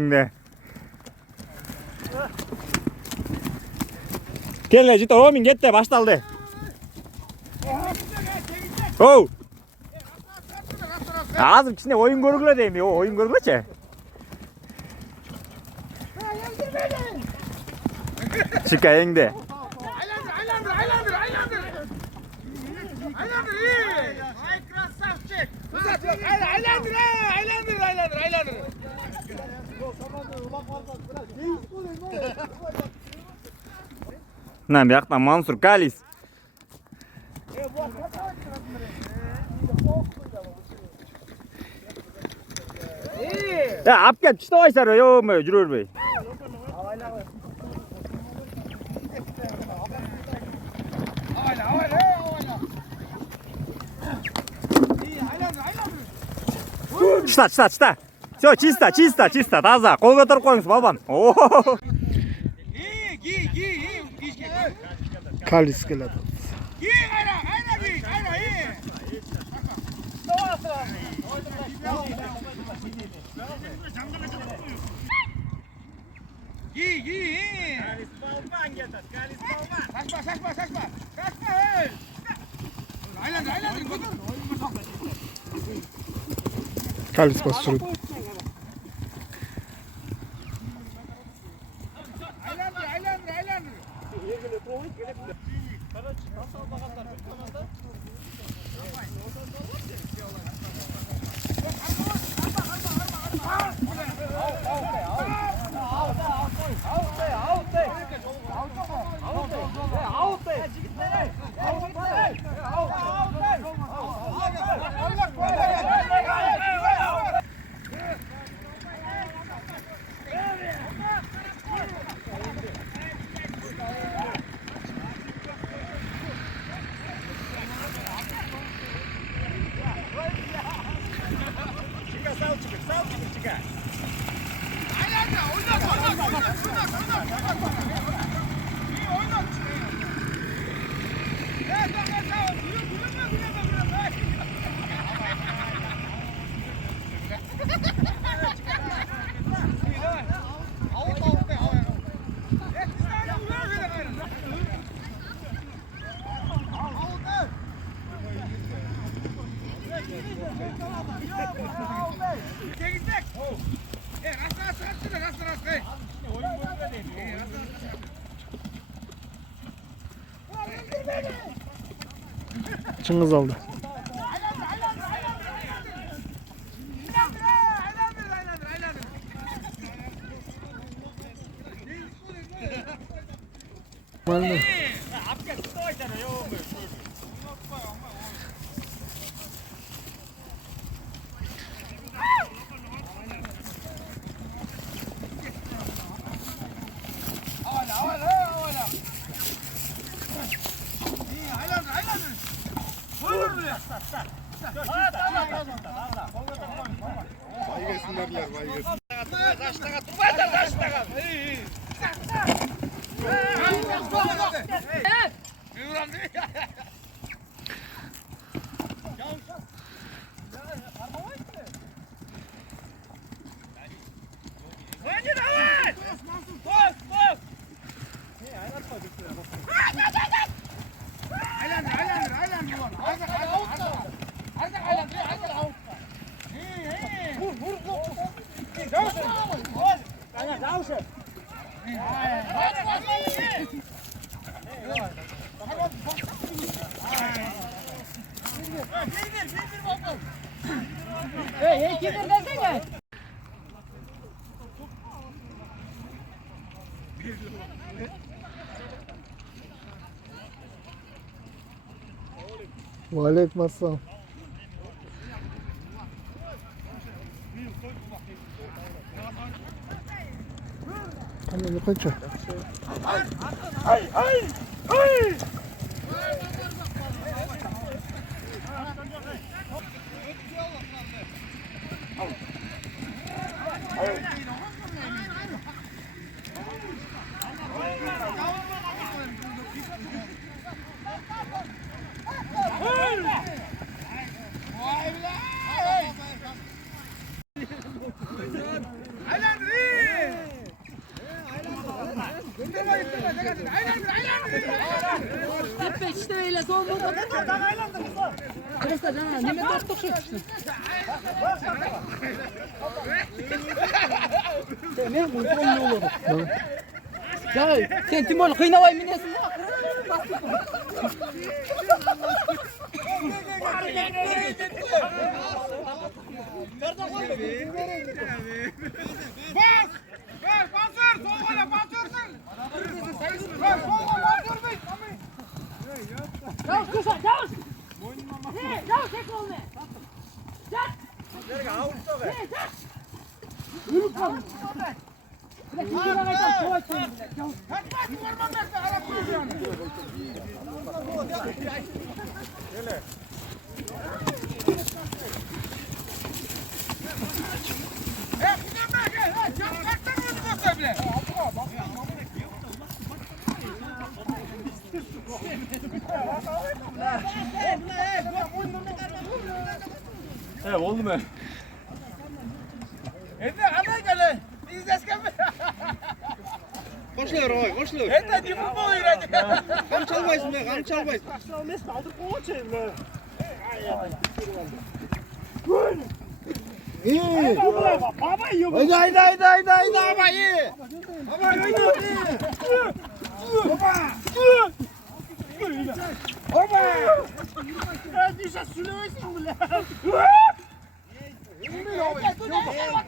ne? Gel ciddi oğlum gitti başladı. Oh. Ağzım içinde oyun görgüle değil mi? O oyun görgüle ki. Çıka yenge. Lan bir yaktan Mansur Kalis. Ya apken işte o işler yok mu Cürür Bey? Çıta. Все, чисто, таза. Қол көтеріп қойыңыз, балбан. Kalis geladi. Kalis bastırıyor. Çınız aldı. Malum. Aleyküm assalam. Hani ne kaçıyor? Ay. Kırısta canım. Neme dostluk şu. Ne bu? Ne olur? Ya sen Timur kıynavay minesin ya. Bas! Ver, basır! Sol kola basırsın! Ver, sol kola basırsın! Çavuş kuşa, çavuş! Ne? Çavuş tek ol ne? Çat! Ne? Çat! Yürü kalın! Bile kimse bana çat, kova çeyin bile. Çavuş! Kaçmaz mı orman derse Arap kuracağım. Kuzen bak, çabuk kalktan mı basar bile? Evet oldu mu? Ende ana gele. İzleşken mi? Koşuyor oy, koşuyor. Ende di futbol oynayacak. Kam çalmayısın be, kam çalmayısın. İyi. Haydi haydi haydi haydi haydi ama iyi.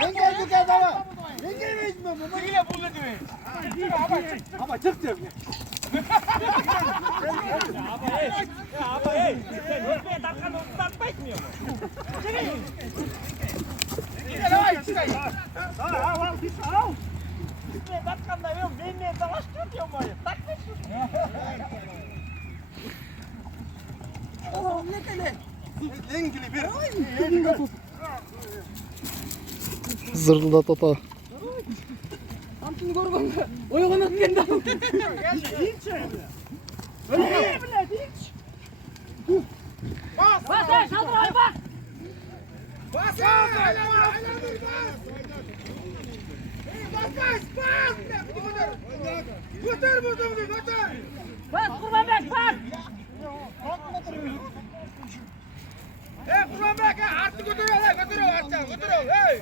Yenge düket ama. Yenge mi içmiyor mu? Yine buldu diyor. Ama çık diyor. Zırhlı tata. Amtını görün. Oyunu kendi. Bas sen, kaldır abi bak! Bas! Ayağına dur bas! Bas! Bas! Götür bunu götür! Bas kurban bek, bas! Kurban bırak ha! Artık götürüyor lan! Götürüyor artık! Götürüyor! Hey!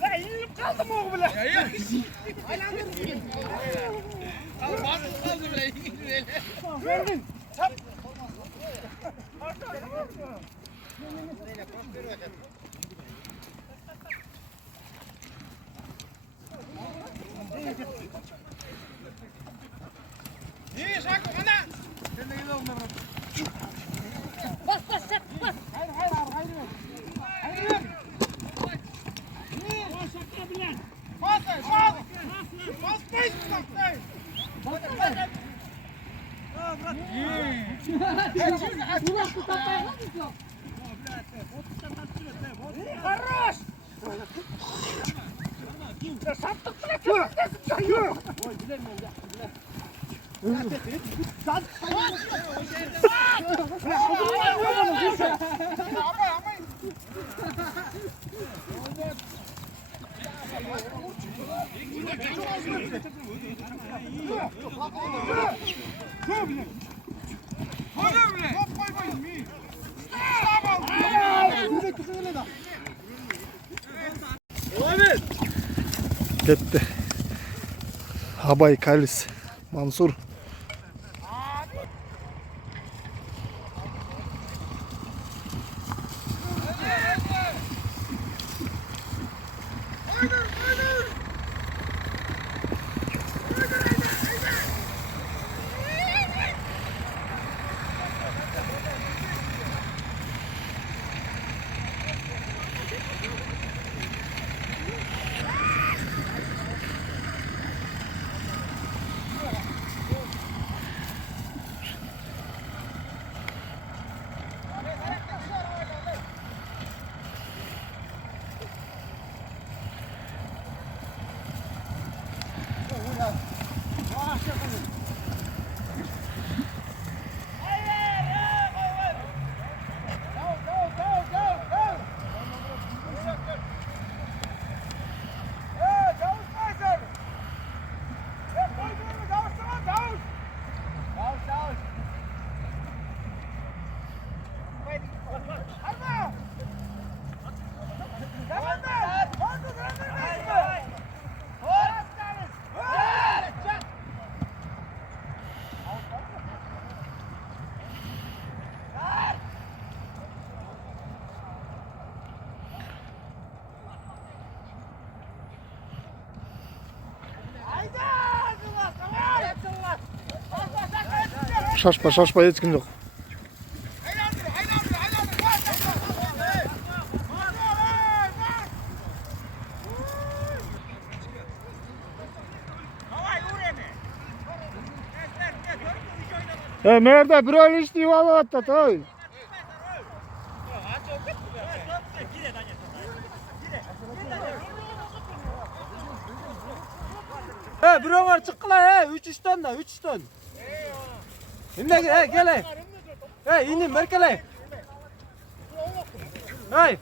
Lan inip kaldım oğlum bile! Ayağına kaldı bile! Verdin! Çap! İyi şarkı ana! Bas bas çat, bas! Hayır hayır abi hayır. Hayır. Bas bas. Bas bas bas. Ulan tutatmayın lan biz yok! Хорош. Sattık bile çok yürü. Gitti. Habay Kalis. Mansur. Şaşpa şaşpa hiç kim yok. Nerede? Bir öyle işte valla hatta tabii. He bir var çıkla he 3 ton da 3 ton. Şimdi he gel he. He inin merkele. Hey.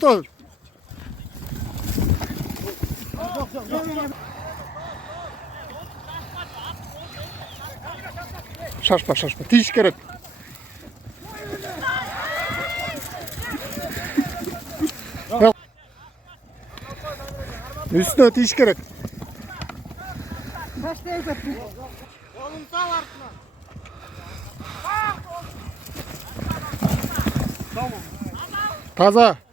Dur. Şaşpa şaşpa. Tiş gerek. Yok. Üstüne tiş gerek. Taza.